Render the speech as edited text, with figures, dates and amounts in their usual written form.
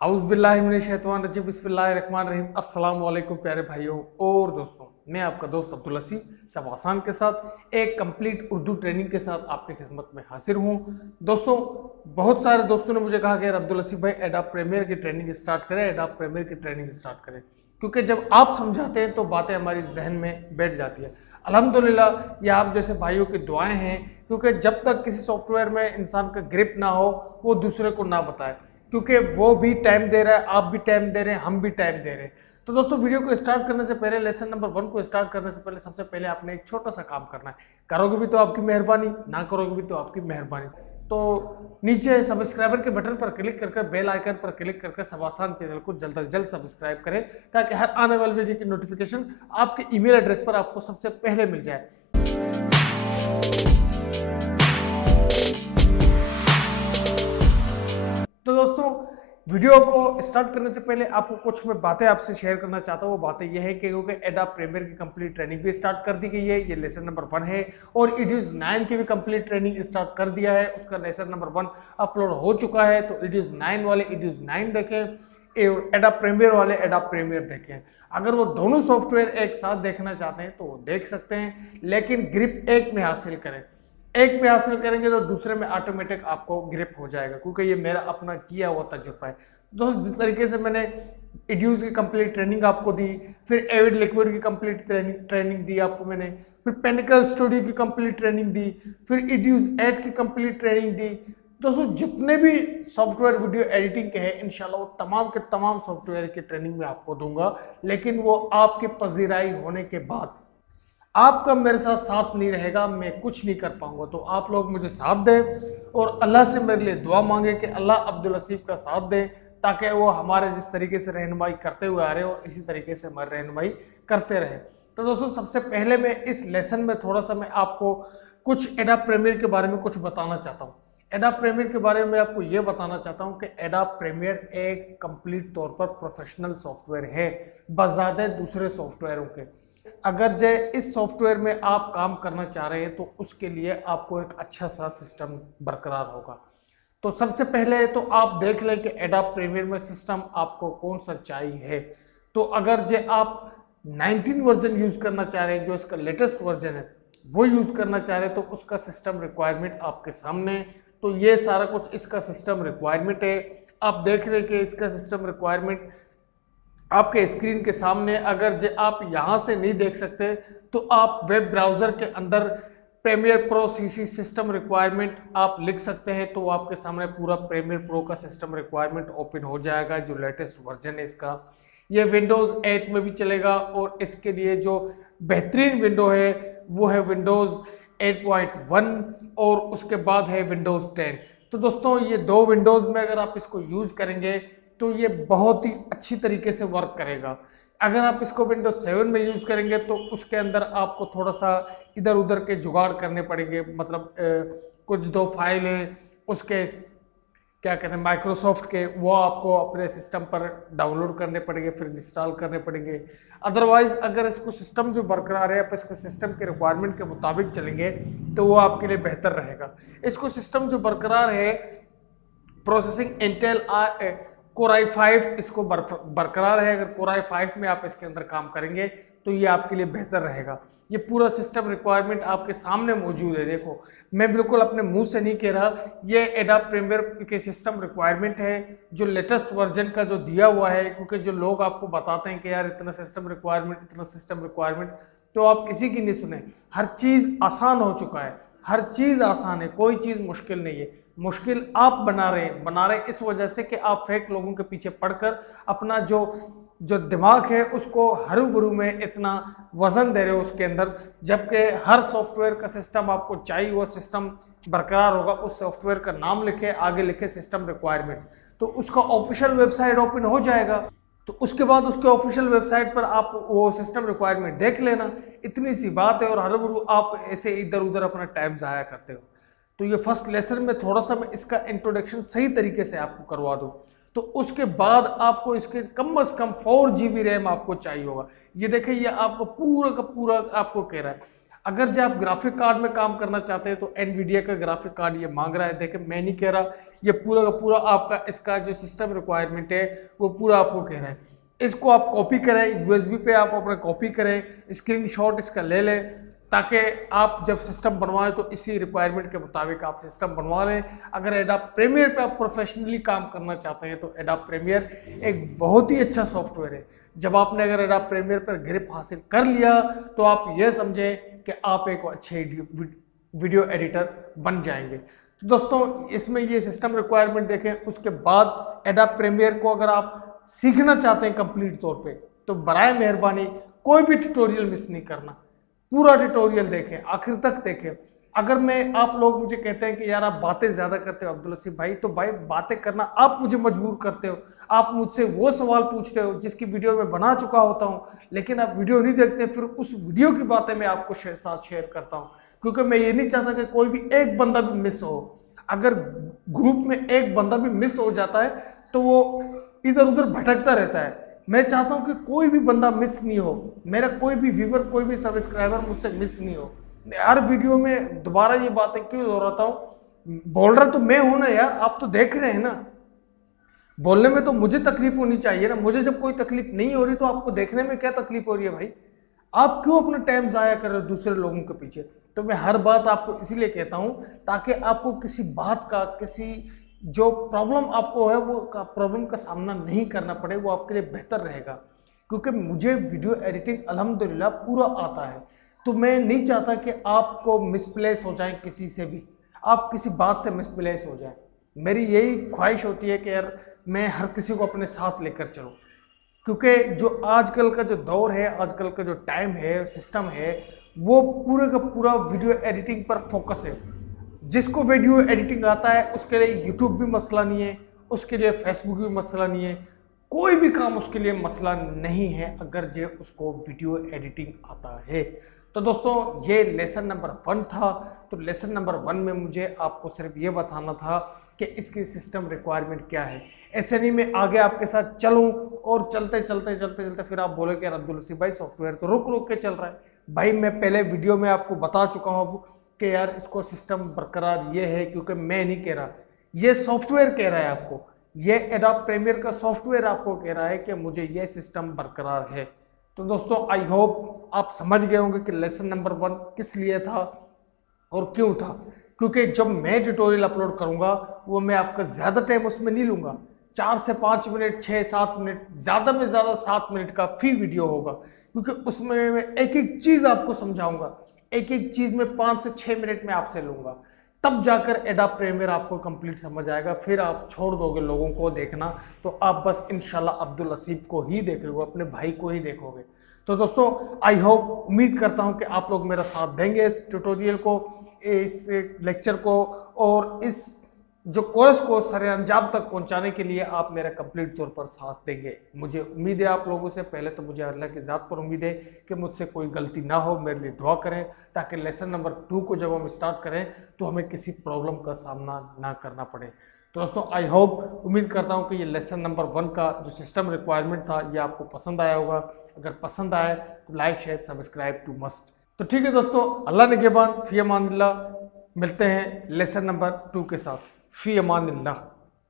औज़ुबिल्लाहिमिनश्शैतानिर्रजीम बिस्मिल्लाहिर्रहमानिर्रहीम। अस्सलाम वालेकुम प्यारे भाइयों और दोस्तों, मैं आपका दोस्त अब्दुल हसी सब आसान के साथ एक कंप्लीट उर्दू ट्रेनिंग के साथ आपकी खिदमत में हाजिर हूँ। दोस्तों, बहुत सारे दोस्तों ने मुझे कहा कि यार अब्दुल हसी भाई एडोब प्रीमियर की ट्रेनिंग स्टार्ट करें, एडोब प्रीमियर की ट्रेनिंग स्टार्ट करें, क्योंकि जब आप समझाते हैं तो बातें हमारी जहन में बैठ जाती है। अल्हम्दुलिल्लाह ये आप जैसे भाइयों की दुआएं हैं, क्योंकि जब तक किसी सॉफ्टवेयर में इंसान का ग्रिप ना हो वो दूसरे को ना बताए, क्योंकि वो भी टाइम दे रहा है, आप भी टाइम दे रहे हैं, हम भी टाइम दे रहे हैं। तो दोस्तों, वीडियो को स्टार्ट करने से पहले, लेसन नंबर 1 को स्टार्ट करने से पहले सबसे पहले आपने एक छोटा सा काम करना है। करोगे भी तो आपकी मेहरबानी, ना करोगे भी तो आपकी मेहरबानी। तो नीचे सब्सक्राइबर के बटन पर क्लिक करके बेल आइकन पर क्लिक करके सब आसान चैनल को जल्द से जल्द सब्सक्राइब करें, ताकि हर आने वाली वीडियो की नोटिफिकेशन आपके ईमेल एड्रेस पर आपको सबसे पहले मिल जाए। तो दोस्तों, वीडियो को स्टार्ट करने से पहले आपको कुछ मैं बातें आपसे शेयर करना चाहता हूँ। वो बातें ये है कि क्योंकि एडोब प्रीमियर की कंप्लीट ट्रेनिंग भी स्टार्ट कर दी गई है, ये लेसन नंबर 1 है, और इड्यूज 9 की भी कंप्लीट ट्रेनिंग स्टार्ट कर दिया है, उसका लेसन नंबर 1 अपलोड हो चुका है। तो इड्यूज 9 वाले इड्यूज 9 देखें, एडोब प्रीमियर वाले एडोब प्रीमियर देखें। अगर वो दोनों सॉफ्टवेयर एक साथ देखना चाहते हैं तो वो देख सकते हैं, लेकिन ग्रिप एक में हासिल करें। एक पे हासिल करेंगे तो दूसरे में ऑटोमेटिक आपको ग्रिप हो जाएगा, क्योंकि ये मेरा अपना किया हुआ तजुर्बा है। दोस्त, जिस तरीके से मैंने इड्यूज की कंप्लीट ट्रेनिंग आपको दी, फिर एविड लिक्विड की कंप्लीट ट्रेनिंग दी आपको मैंने, फिर पेनिकल स्टूडियो की कंप्लीट ट्रेनिंग दी, फिर इड्यूज 8 की कंप्लीट ट्रेनिंग दी। दोस्तों, जितने भी सॉफ्टवेयर वीडियो एडिटिंग के हैं, इंशाल्लाह वो तमाम के तमाम सॉफ्टवेयर की ट्रेनिंग में आपको दूंगा, लेकिन वो आपके पजीराई होने के बाद। आपका मेरे साथ साथ नहीं रहेगा, मैं कुछ नहीं कर पाऊंगा। तो आप लोग मुझे साथ दें और अल्लाह से मेरे लिए दुआ मांगे कि अल्लाह अब्दुल हसीब का साथ दे, ताकि वो हमारे जिस तरीके से रहनुमाई करते हुए आ रहे हो इसी तरीके से हमारी रहनुमाई करते रहे। तो दोस्तों, सबसे पहले मैं इस लेसन में थोड़ा सा मैं आपको कुछ एडोब प्रीमियर के बारे में कुछ बताना चाहता हूँ। एडोब प्रीमियर के बारे में आपको ये बताना चाहता हूँ कि एडोब प्रीमियर एक कंप्लीट तौर पर प्रोफेशनल सॉफ्टवेयर है, बजाते दूसरे सॉफ्टवेयरों के। अगर जे इस सॉफ्टवेयर में आप काम करना चाह रहे हैं तो उसके लिए आपको एक अच्छा सा सिस्टम बरकरार होगा। तो सबसे पहले तो आप देख लें कि एडोब प्रीमियर में सिस्टम आपको कौन सा चाहिए। तो अगर जे आप 19 वर्जन यूज करना चाह रहे हैं, जो इसका लेटेस्ट वर्जन है वो यूज करना चाह रहे हैं, तो उसका सिस्टम रिक्वायरमेंट आपके सामने है। तो ये सारा कुछ इसका सिस्टम रिक्वायरमेंट है। आप देख रहे हैं कि इसका सिस्टम रिक्वायरमेंट आपके स्क्रीन के सामने। अगर जे आप यहाँ से नहीं देख सकते तो आप वेब ब्राउजर के अंदर Premiere Pro CC system requirement आप लिख सकते हैं, तो आपके सामने पूरा प्रीमियर प्रो का सिस्टम रिक्वायरमेंट ओपन हो जाएगा, जो लेटेस्ट वर्जन है इसका। ये विंडोज़ 8 में भी चलेगा, और इसके लिए जो बेहतरीन विंडो है वो है विंडोज़ 8.1 और उसके बाद है विंडोज़ 10। तो दोस्तों, ये दो विंडोज़ में अगर आप इसको यूज़ करेंगे तो ये बहुत ही अच्छी तरीके से वर्क करेगा। अगर आप इसको विंडोज 7 में यूज़ करेंगे तो उसके अंदर आपको थोड़ा सा इधर उधर के जुगाड़ करने पड़ेंगे, मतलब कुछ दो फाइल हैं उसके क्या कहते हैं माइक्रोसॉफ्ट के, वो आपको अपने सिस्टम पर डाउनलोड करने पड़ेंगे, फिर इंस्टॉल करने पड़ेंगे। अदरवाइज अगर इसको सिस्टम जो बरकरार है, आप इसके सिस्टम के रिक्वायरमेंट के मुताबिक चलेंगे तो वो आपके लिए बेहतर रहेगा। इसको सिस्टम जो बरकरार है, प्रोसेसिंग इंटेल कोर i5 इसको बरकरार है। अगर कोर i5 में आप इसके अंदर काम करेंगे तो ये आपके लिए बेहतर रहेगा। ये पूरा सिस्टम रिक्वायरमेंट आपके सामने मौजूद है। देखो, मैं बिल्कुल अपने मुंह से नहीं कह रहा, ये एडोब प्रीमियर के सिस्टम रिक्वायरमेंट है जो लेटेस्ट वर्जन का जो दिया हुआ है। क्योंकि जो लोग आपको बताते हैं कि यार इतना सिस्टम रिक्वायरमेंट, इतना सिस्टम रिक्वायरमेंट, तो आप किसी की नहीं सुने। हर चीज़ आसान हो चुका है, हर चीज़ आसान है, कोई चीज़ मुश्किल नहीं है। मुश्किल आप बना रहे हैं इस वजह से कि आप फेक लोगों के पीछे पड़कर अपना जो दिमाग है उसको हरू भरू में इतना वजन दे रहे हो उसके अंदर, जबकि हर सॉफ्टवेयर का सिस्टम आपको चाहिए, वो सिस्टम बरकरार होगा। उस सॉफ्टवेयर का नाम लिखे, आगे लिखे सिस्टम रिक्वायरमेंट, तो उसका ऑफिशियल वेबसाइट ओपन हो जाएगा। तो उसके बाद उसके ऑफिशियल वेबसाइट पर आप वो सिस्टम रिक्वायरमेंट देख लेना। इतनी सी बात है, और हर भरू आप ऐसे इधर उधर अपना टाइम ज़ाया करते हो। तो ये फर्स्ट लेसन में थोड़ा सा मैं इसका इंट्रोडक्शन सही तरीके से आपको करवा दूं। तो उसके बाद आपको इसके कम से कम 4 GB रैम आपको चाहिए होगा। ये देखिए, ये आपको पूरा का पूरा आपको कह रहा है। अगर जब आप ग्राफिक कार्ड में काम करना चाहते हैं तो एनवीडिया का ग्राफिक कार्ड ये मांग रहा है। देखिए, मैं नहीं कह रहा ये पूरा का पूरा आपका इसका जो सिस्टम रिक्वायरमेंट है वो पूरा आपको कह रहा है। इसको आप कॉपी करें, यूएसबी पे आप अपना कॉपी करें, स्क्रीनशॉट इसका ले लें, ताकि आप जब सिस्टम बनवाएं तो इसी रिक्वायरमेंट के मुताबिक आप सिस्टम बनवा लें। अगर एडोब प्रीमियर पे आप प्रोफेशनली काम करना चाहते हैं तो एडोब प्रीमियर एक बहुत ही अच्छा सॉफ्टवेयर है। जब आपने अगर एडोब प्रीमियर पर ग्रिप हासिल कर लिया तो आप ये समझें कि आप एक अच्छे वीडियो एडिटर बन जाएंगे। तो दोस्तों इसमें ये सिस्टम रिक्वायरमेंट देखें। उसके बाद एडोब प्रीमियर को अगर आप सीखना चाहते हैं कंप्लीट तौर पे तो बराए मेहरबानी कोई भी ट्यूटोरियल मिस नहीं करना, पूरा ट्यूटोरियल देखें, आखिर तक देखें। अगर मैं आप लोग मुझे कहते हैं कि यार आप बातें ज़्यादा करते हो अब्दुल लसीफ भाई, तो भाई बातें करना आप मुझे मजबूर करते हो। आप मुझसे वो सवाल पूछते हो जिसकी वीडियो में बना चुका होता हूँ, लेकिन आप वीडियो नहीं देखते, फिर उस वीडियो की बातें मैं आपको साथ शेयर करता हूँ, क्योंकि मैं ये नहीं चाहता कि कोई भी एक बंदा भी मिस हो। अगर ग्रुप में एक बंदा भी मिस हो जाता है तो वो इधर उधर भटकता रहता है। मैं चाहता हूं कि कोई भी बंदा मिस नहीं हो, मेरा कोई भी व्यूवर, कोई भी सब्सक्राइबर मुझसे मिस नहीं हो। हर वीडियो में दोबारा ये बातें क्यों दोहराता हूं? बोल रहा तो मैं हूं ना यार, आप तो देख रहे हैं ना। बोलने में तो मुझे तकलीफ होनी चाहिए ना। मुझे जब कोई तकलीफ नहीं हो रही तो आपको देखने में क्या तकलीफ हो रही है भाई? आप क्यों अपना टाइम जाया कर रहे हो दूसरे लोगों के पीछे? तो मैं हर बात आपको इसीलिए कहता हूं ताकि आपको किसी बात का, किसी जो प्रॉब्लम आपको है वो प्रॉब्लम का सामना नहीं करना पड़े, वो आपके लिए बेहतर रहेगा। क्योंकि मुझे वीडियो एडिटिंग अल्हम्दुलिल्लाह पूरा आता है, तो मैं नहीं चाहता कि आपको मिसप्लेस हो जाए, किसी से भी आप किसी बात से मिसप्लेस हो जाए। मेरी यही ख्वाहिश होती है कि यार मैं हर किसी को अपने साथ लेकर चलूँ, क्योंकि जो आजकल का जो दौर है, आजकल का जो टाइम है, सिस्टम है, वो पूरे का पूरा वीडियो एडिटिंग पर फोकस है। जिसको वीडियो एडिटिंग आता है उसके लिए यूट्यूब भी मसला नहीं है, उसके लिए फेसबुक भी मसला नहीं है, कोई भी काम उसके लिए मसला नहीं है अगर जो उसको वीडियो एडिटिंग आता है। तो दोस्तों ये लेसन नंबर 1 था। तो लेसन नंबर 1 में मुझे आपको सिर्फ ये बताना था कि इसकी सिस्टम रिक्वायरमेंट क्या है। ऐसे नहीं मैं आगे आपके साथ चलूँ और चलते चलते चलते चलते फिर आप बोले कि अब्दुल लसीफ भाई सॉफ्टवेयर तो रुक रुक के चल रहा है। भाई मैं पहले वीडियो में आपको बता चुका हूँ कि यार इसको सिस्टम बरकरार ये है, क्योंकि मैं नहीं कह रहा, ये सॉफ्टवेयर कह रहा है आपको, ये एडोब प्रीमियर का सॉफ्टवेयर आपको कह रहा है कि मुझे ये सिस्टम बरकरार है। तो दोस्तों आई होप आप समझ गए होंगे कि लेसन नंबर 1 किस लिए था और क्यों था। क्योंकि जब मैं ट्यूटोरियल अपलोड करूंगा वो मैं आपका ज़्यादा टाइम उसमें नहीं लूँगा, 4 से 5 मिनट, 6-7 मिनट, ज़्यादा में ज़्यादा 7 मिनट का फ्री वीडियो होगा, क्योंकि उसमें मैं एक एक चीज़ आपको समझाऊंगा, एक एक चीज़ में 5 से 6 मिनट में आपसे लूँगा, तब जाकर एडोब प्रीमियर आपको कंप्लीट समझ आएगा। फिर आप छोड़ दोगे लोगों को देखना, तो आप बस इंशाल्लाह अब्दुल लसीफ को ही देखोगे, अपने भाई को ही देखोगे। तो दोस्तों आई होप, उम्मीद करता हूं कि आप लोग मेरा साथ देंगे इस ट्यूटोरियल को, इस लेक्चर को और इस जो कोर्स को सरे अंजाम तक पहुंचाने के लिए आप मेरा कंप्लीट तौर पर साथ देंगे। मुझे उम्मीद है आप लोगों से, पहले तो मुझे अल्लाह की ज़ात पर उम्मीद है कि मुझसे कोई गलती ना हो, मेरे लिए दुआ करें ताकि लेसन नंबर 2 को जब हम स्टार्ट करें तो हमें किसी प्रॉब्लम का सामना ना करना पड़े। तो दोस्तों आई होप, उम्मीद करता हूँ कि ये लेसन नंबर 1 का जो सिस्टम रिक्वायरमेंट था ये आपको पसंद आया होगा। अगर पसंद आए तो like share subscribe to must. तो ठीक है दोस्तों, अल्लाह निगहबान, फी अमानिल्लाह। मिलते हैं लेसन नंबर 2 के साथ। फी अमानिल्लाह।